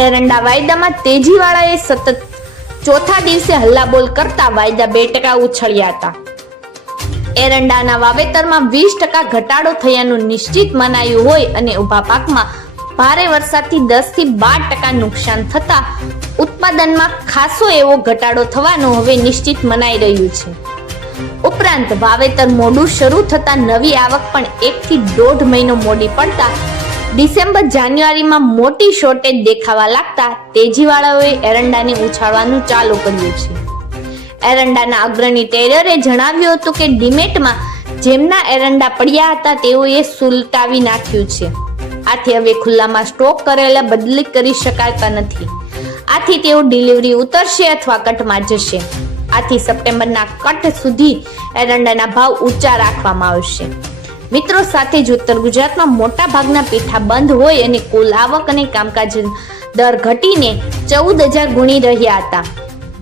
એરંડા વાયદામાં તેજીવાળાએ સતત ચોથા દિવસે હલ્લાબોલ કરતા વાયદા બે ટકા ઉછળ્યા હતા. એરંડાના વાવેતરમાં વીસ ટકા ઘટાડો થયાનું નિશ્ચિત મનાયું હોય અને ઊભા પાકમાં ભારે વરસાદથી દસથી બાર ટકા નુકસાન થતા ઉત્પાદનમાં ખાસો એવો ઘટાડો થવાનું હવે નિશ્ચિત મનાઈ રહ્યું છે. ઉપરાંત વાવેતર મોડું શરૂ થતા નવી આવક પણ એક થી દોઢ મહિનો મોડી પડતા ડિસેમ્બર જાન્યુઆરીમાં મોટી શોર્ટેજ દેખાવા લાગતા તેજીવાળાઓએ એરંડાને ઉછાળવાનું ચાલુ કર્યું છે. એરંડાના અગ્રણી ટેલરે જણાવ્યું હતું કે ડિમેટમાં જેમના એરંડા પડ્યા હતા, તેઓએ સુલટાવી નાખ્યું છે. આથી હવે ખુલ્લામાં સ્ટોક કરેલા બદલી કરી શકાતા નથી. આથી તેઓ ડિલિવરી ઉતરશે અથવા કટમાં જશે. આથી સપ્ટેમ્બરના કટ સુધી એરંડાના ભાવ ઊંચા રાખવામાં આવશે. મિત્રો, સાથે જ ઉત્તર ગુજરાતમાં મોટા ભાગના પીઠા બંધ હોય અને કુલ આવક અને કામકાજ દર ઘટીને ચૌદ હજાર ગુણી રહ્યા હતા.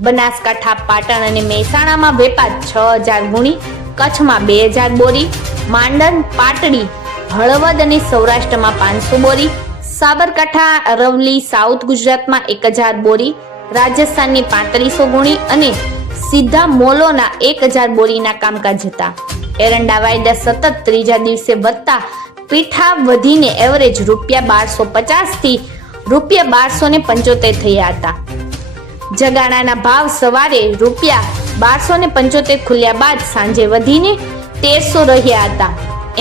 બનાસકાંઠા, પાટણ અને મહેસાણામાં વેપાર છ હજાર ગુણી, કચ્છમાં બે હજાર બોરી, માંડન, પાટડી, હળવદ અને સૌરાષ્ટ્રમાં પાંચસો બોરી, સાબરકાંઠા અરવલી સાઉથ ગુજરાતમાં એક હજાર બોરી, રાજસ્થાનની પાંત્રીસો ગુણી અને સીધા મોલોના એક હજાર બોરીના કામકાજ હતા. એરંડા વાયદા સતત ત્રીજા દિવસે વધતા પીઠા વધીને એવરેજ રૂપિયા બારસો પચાસથી રૂપિયા બારસો ને પંચોતેર થયા હતા. જગાણાના ભાવ સવારે રૂપિયા બારસો ને પંચોતેર ખુલ્યા બાદ સાંજે વધીને તેરસો રહ્યા હતા.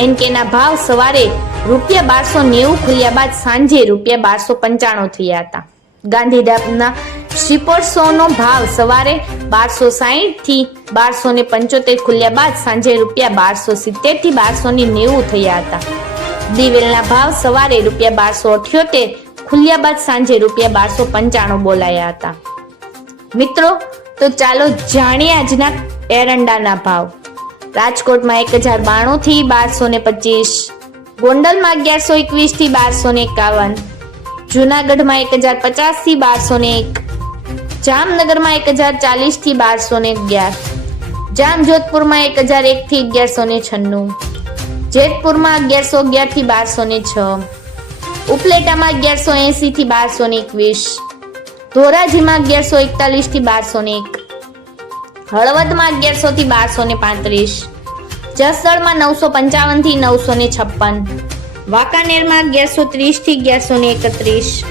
એનકેના ભાવ સવારે રૂપિયા બારસો નેવું ખુલ્યા બાદ સાંજે રૂપિયા બારસો પંચાણું થયા હતા. ગાંધીધામના શ્રીપોરસોનો ભાવ સવારે બારસો સાહીઠથી બારસો ને પંચોતેર ખુલ્યા બાદ સાંજે રૂપિયા બારસો સિત્તેરથી બારસો ને નેવું થયા હતા. દિવેલના ભાવ સવારે રૂપિયા બારસો અઠ્યોતેર, ખુલ્યા બાદ સાંજે રૂપિયા બારસો પંચાણું બોલાયા હતા. મિત્રો, તો ચાલો જાણીએ આજના એરંડાના ભાવ. રાજકોટમાં એક હજાર બાણું થી બારસો ને પચીસ, ગોંડલમાં અગિયારસો એકવીસથી બારસો ને એકાવન, જુનાગઢમાં એક હજાર પચાસથી બારસો ને એક જામનગરમાં એક હજાર ચાલીસથી બારસો ને અગિયાર. જામજોધપુરમાં એક હજાર એક થી અગિયારસો ને છન્નું. જેતપુરમાં અગિયારસો અગિયારથી બારસો ને છ. ઉપલેટામાં અગિયારસો એસી થી બારસો ને એકવીસ. ધોરાજીમાં અગિયારસો એકતાલીસથી બારસો ને એક. હળવદમાં અગિયારસો થી બારસો ને પાંત્રીસ. જસદણમાં નવસો પંચાવનથી નવસો ને છપ્પન. વાંકાનેરમાં અગિયારસો ત્રીસથી અગિયારસો ને એકત્રીસ.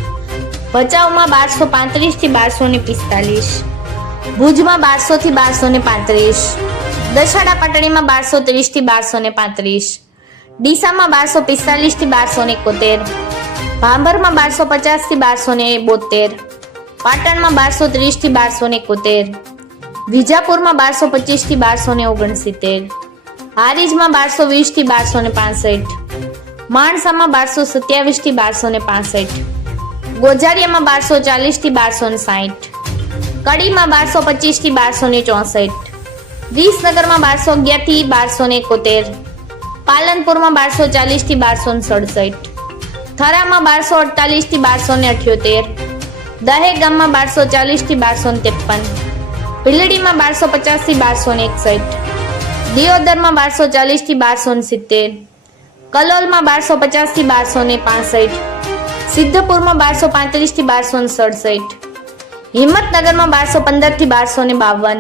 ભચાઉમાં બારસો પાંત્રીસથી બારસો ને પિસ્તાલીસ, ભુજમાં બારસો થી બારસો ને પાંત્રીસ દશાડા પાટણીમાં બારસો ત્રીસથી બારસો ને પાંત્રીસ, ડીસામાં બારસો પિસ્તાલીસથી બારસો ને એકોતેર, ભાંભરમાં બારસો પચાસથી બારસો ને બોતેર, પાટણમાં બારસો ત્રીસથી બારસો ને એકોતેર, વિજાપુરમાં બારસો પચીસથી બારસો ને ઓગણસિત્તેર, હારીજમાં બારસો વીસથી બારસો ને પાસઠ, માણસામાં બારસો સત્યાવીસથી બારસો ને પાસઠ ગોજારિયામાં બારસો ચાલીસથી બારસો ને સાઠ કડીમાં બારસો પચીસથી બારસો ને ચોસઠ. વિસનગરમાં બારસો અગિયારથી બારસો ને એકોતેર. પાલનપુરમાં બારસો ચાલીસથી બારસો ને સડસઠ. થરામાં બારસો અડતાલીસથી બારસો ને અઠ્યોતેર. દહેગામમાં બારસો ચાલીસથી બારસો ને ત્રેપન. ભીલડીમાં બારસો પચાસથી બારસો ને એકસઠ. દિયોદરમાં બારસો ચાલીસથી બારસો ને સિત્તેર. કલોલમાં બારસો પચાસથી બારસો ને પાસઠ. સિદ્ધપુરમાં બારસો પાંત્રીસથી બારસો સડસઠ. હિંમતનગરમાં બારસો પંદરથી બારસો ને બાવન.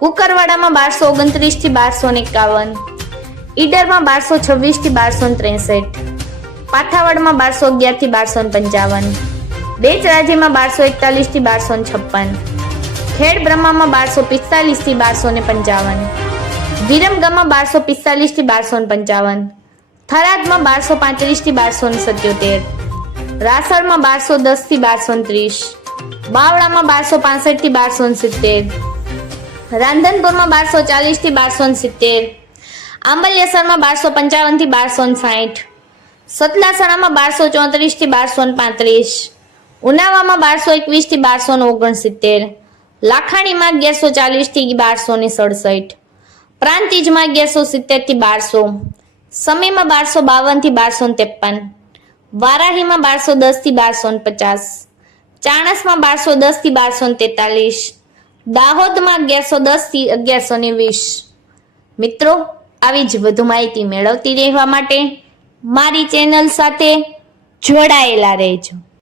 કુકરવાડામાં બારસો ઓગણત્રીસથી બારસો ને એકાવન. ઈડરમાં બારસો છવ્વીસથી બારસો ત્રેસઠ. પાથાવાડમાં બારસો અગિયારથી બારસો પંચાવન. બેચરાજીમાં બારસો એકતાલીસથી બારસો છપ્પન. ખેડ બ્રહ્મામાં બારસો પિસ્તાલીસથી બારસો ને પંચાવન. વિરમગામમાં બારસો પિસ્તાલીસથી બારસો પંચાવન. થરાદમાં બારસો પાંત્રીસથી બારસો સત્યોતેર. રાસણમાં બારસો દસથી બારસો ત્રીસ, બાવળામાં બારસો પાસઠથી બારસો સિત્તેર, રાંધનપુરમાં બારસો ચાલીસથી બારસો સિત્તેર, આંબલિયાસરમાં બારસો પંચાવનથી બારસો સાઠ, સતલાસણામાં બારસો ચોત્રીસથી બારસો પાંત્રીસ, ઉનાવામાં બારસો એકવીસથી બારસો ઓગણસિત્તેર, લાખાણીમાં અગિયારસો ચાલીસથી બારસો ને સડસઠ, પ્રાંતિજમાં અગિયારસો સિત્તેરથી બારસો સમયમાં બારસો બાવનથી બારસો ત્રેપન વારાહીમાં બારસો દસથી બારસો પચાસ, ચાણસમાં બારસો દસથી બારસો તેતાલીસ, દાહોદમાં અગિયારસો દસથી અગિયારસો ને વીસ. મિત્રો, આવી જ વધુ માહિતી મેળવતી રહેવા માટે મારી ચેનલ સાથે જોડાયેલા રહેજો.